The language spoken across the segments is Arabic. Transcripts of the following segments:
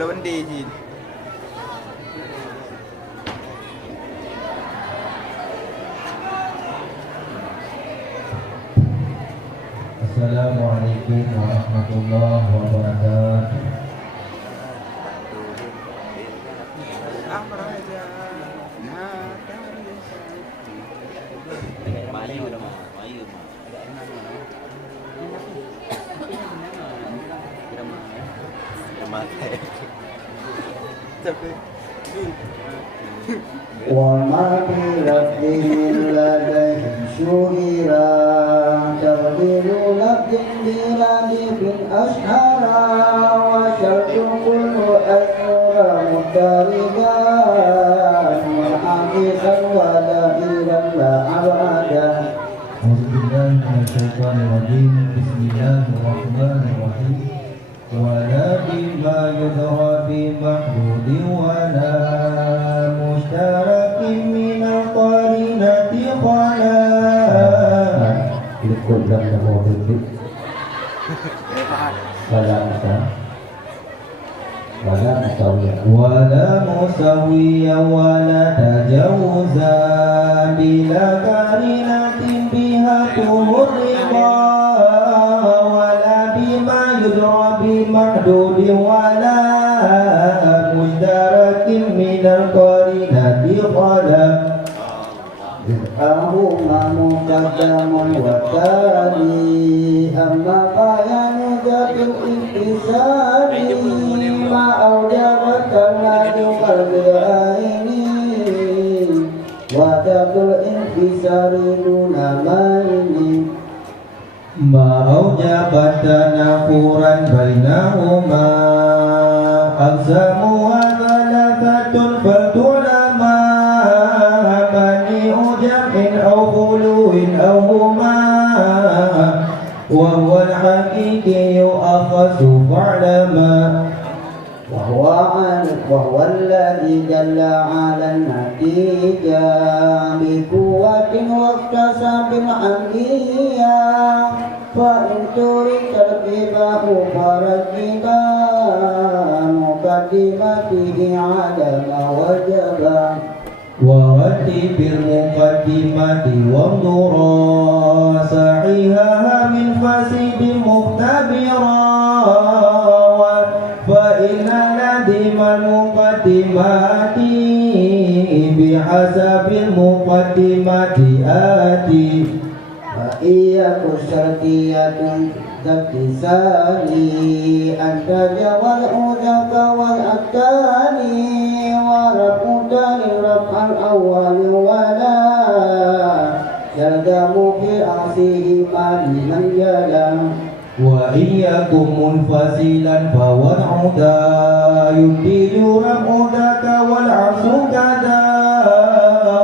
แล้วมันดีที Assalamualaikum warahmatullahi wabarakatuh. وما بلفظ لديهم شهيرا تبديل لفظ بلفظ أشهرا وشرط كل أسرى مضطردا وحديثا ودائرا لا أبدا. أعوذ بالله من الشيطان الرجيم. بسم الله الرحمن الرحيم. ولا بما يدرى بمحدود ولا مشترك من القرينة خلا. لكل له ضد ولا مساوية ولا مسويا ولا تجاوزا بلا قرينة بها تمرقا ولا بما يدرى بمحدود ولا مشترك من القرينة خلا. أهما مقدم والتالي أما بيان ذات الانكسار ما أوجب الكمال والعين وذات الانكسار دون مين ما أوجب تنافرا بينهما أقسامها ثلاثة فالعلماء منيع جمع أو خلو أو هما وهو الحقيقي أخص فاعلما. وهو الذي دل على النتيجة بقوة واكتسب الحمية فإن تريد ترتيبه فرتبا مقدمته على ما وجب ورتب المقدمة وانظرا صحيحها من فاسد مختبرا فإن لازم المقدمات بحسب المقدمة آتي. فإياك شرطية كاتصالي أن تجوى الأوزق والأكتالي ورفض رفع الأول ولا يلزم في أصلهما لمن جلا. وإن يكن منفصلا فهو العدا ينتج رفع ذاك والعكس كذا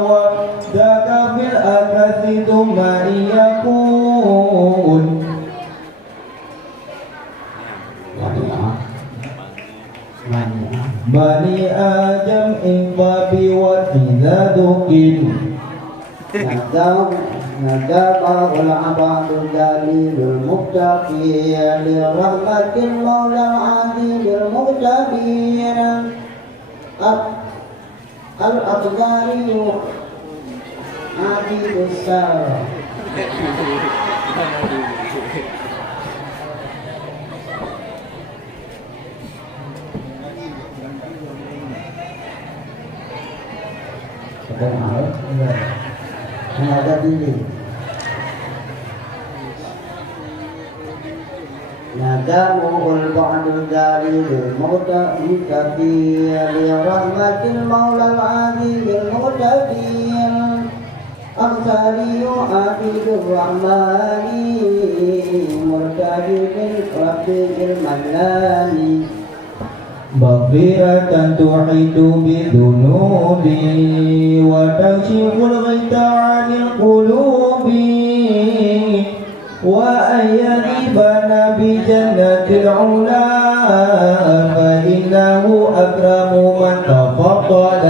وذاك في الأكث ثم إن يكون منيع جمع فبوإذا ذكر ندبه العباد الدليل المقتفي لرحمة المولى العظيم المقتدر الأقداري عبيد السارة. Ada diri. Nadamuhul ba'dul dalil mutaqi li rahmatil maulal azizil muqtadir aqsariyu abidur rahmani murtadil rabbil manani. مغفرة تحيط بذنوب وتكشف الغيث عن القلوب وأن يغيبنا بجنة العلا فإنه أكرم من تفضل.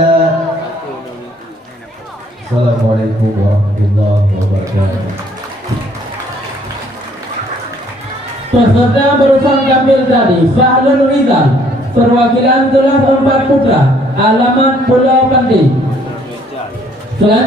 السلام عليكم ورحمة الله وبركاته. Peserta barusan tampil tadi Sahlul Rizal perwakilan Tulah Empat Putra, alamat Pulau Pandi. Selanjutnya